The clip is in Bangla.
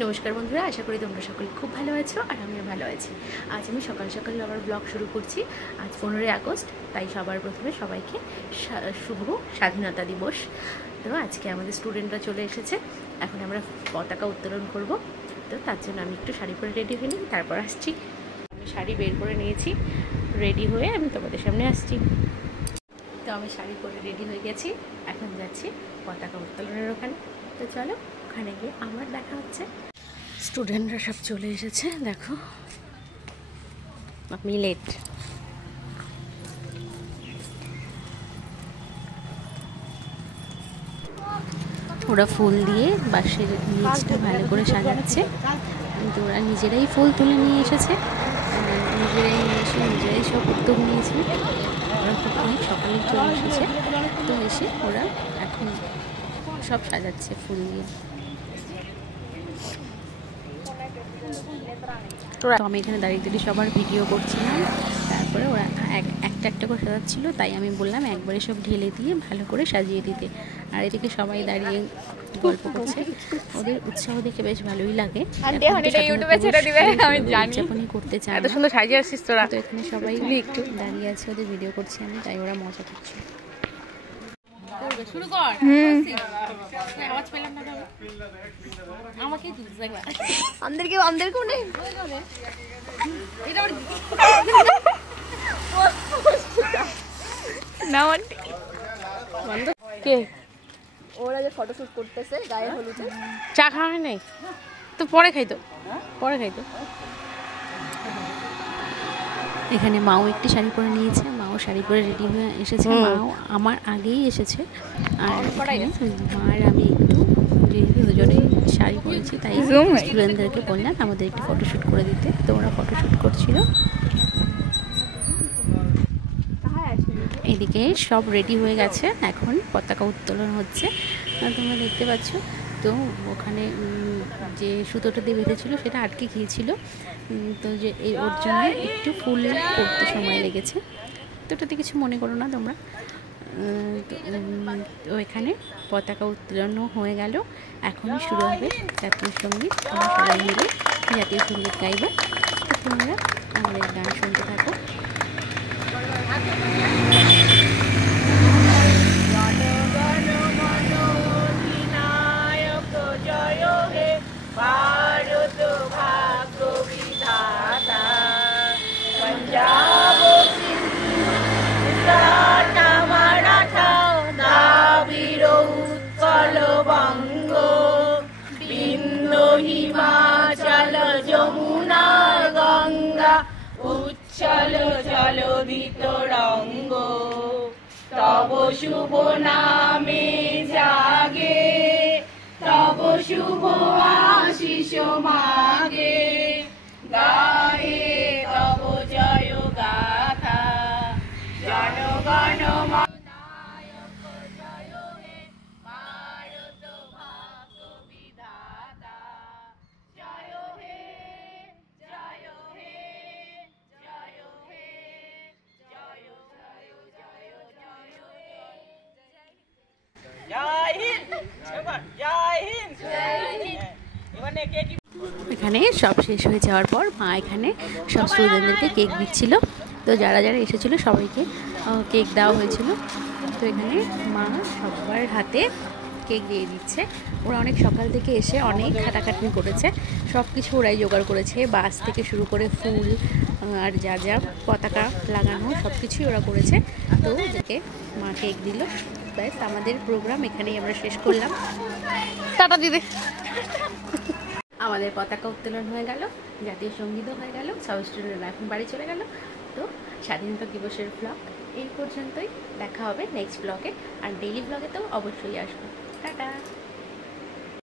নমস্কার বন্ধুরা, আশা করি তোমরা সকলে খুব ভালো আছো আর আমিও ভালো আছি। আজ আমি সকাল সকাল আবার ব্লগ শুরু করছি। আজ 15ই আগস্ট, তাই সবার প্রথমে সবাইকে শুভ স্বাধীনতা দিবস। তো আজকে আমাদের স্টুডেন্টরা চলে এসেছে, এখন আমরা পতাকা উত্তোলন করব। তো তার জন্য আমি একটু শাড়ি পরে রেডি হয়ে নিই, তারপর আসছি। আমি শাড়ি বের করে নিয়েছি, রেডি হয়ে আমি তোমাদের সামনে আসছি। তো আমি শাড়ি পরে রেডি হয়ে গেছি, এখন যাচ্ছি পতাকা উত্তোলনের ওখানে। তো চলো, ওখানে গিয়ে আমার দেখা হচ্ছে। স্টুডেন্টরা সব চলে এসেছে, দেখো আমি লেট। ওরা ফুল দিয়ে বাঁশের নিচটা ভালো করে সাজাচ্ছে, কিন্তু ওরা নিজেরাই ফুল তুলে নিয়ে এসেছে, নিজেরাই নিয়ে এসে নিজেরাই সব উদ্যোগ নিয়েছে। ওরা খুব অনেক সকালে চলে এসেছে, তো এসে ওরা এখন সব সাজাচ্ছে ফুল দিয়ে। তো আমি এখানে দাঁড়িয়ে দাঁড়িয়ে সবার ভিডিও করছিলাম, তারপরে ওরা একটা একটা করে সাজাচ্ছিল, তাই আমি বললাম একবারে সব ঢেলে দিয়ে ভালো করে সাজিয়ে দিতে। আর এদিকে সবাই দাঁড়িয়ে গল্প করছে, ওদের উৎসাহ দেখে বেশ ভালোই লাগে। উদযাপনই করতে চায়, এত সুন্দর সাজিয়ে আসছিস তোরা। তো এখানে সবাই একটু দাঁড়িয়ে আছে, ওদের ভিডিও করছি আমি, তাই ওরা মজা করছে। শুরু কর। আওয়াজ পেলাম না, আমাকে అందరికీ নেই। কে ওরা যে ফটোশুট করতেছে গায়ে হলুদে, চা খাওয়া নেই তো, পরে খাইতো। এখানে মাও একটি শাড়ি পরে নিয়েছে, মাও শাড়ি পরে রেডি হয়ে এসেছে। মাও আমার আগেই এসেছে, আর মা আর আমি একটু দুজনেই শাড়ি পরেছি, তাই স্টুডেন্টদেরকে বললাম আমাদের একটু ফটোশ্যুট করে দিতে। তো ওরা ফটোশ্যুট করছিল। এদিকে সব রেডি হয়ে গেছে, এখন পতাকা উত্তোলন হচ্ছে, তোমরা দেখতে পাচ্ছ। তো ওখানে যে সুতোটা দিয়ে বেঁধেছিল সেটা আটকে গিয়েছিল, তো যে ওর জন্য একটু ফুল করতে সময় লেগেছে। তো ওটাতে কিছু মনে করো না তোমরা। তো এখানে পতাকা উত্তোলন হয়ে গেল, এখনই শুরু হবে জাতীয় সঙ্গীত। আমরা সবাই মিলে জাতীয় সঙ্গীত গাইব, তো তোমরা আমাদের গান শুনতে থাকো। হিমাচল যমুনা গঙ্গা উচ্ছল জলধিত রঙ্গ, তব শুভ নামে জাগে, তব শুভ আশিস মাগে, গায়ে তব জয় গাথা, জনগণ এখানে সব শেষ হয়ে যাওয়ার পর মা এখানে সব স্টুডেন্টদেরকে কেক দিচ্ছিল। তো যারা যারা এসেছিলো সবাইকে কেক দেওয়া হয়েছিল। তো এখানে মা সবার হাতে কেক দিয়ে দিচ্ছে। ওরা অনেক সকাল থেকে এসে অনেক খাটাখাটনি করেছে, সব কিছু ওরাই জোগাড় করেছে, বাস থেকে শুরু করে ফুল আর যা যা পতাকা লাগানো সব কিছুই ওরা করেছে। তো ওদেরকে মা কেক দিল। ব্যাস, আমাদের প্রোগ্রাম এখানেই আমরা শেষ করলাম। টাটা দিদি। আমাদের পতাকা উত্তোলন হয়ে গেল, জাতীয় সঙ্গীতও হয়ে গেল, সব স্টুডেন্টরা এখন বাড়ি চলে গেল। তো স্বাধীনতা দিবসের ব্লগ এই পর্যন্তই, দেখা হবে নেক্সট ব্লগে, আর ডেইলি ব্লগে তো অবশ্যই আসবো। টাটা।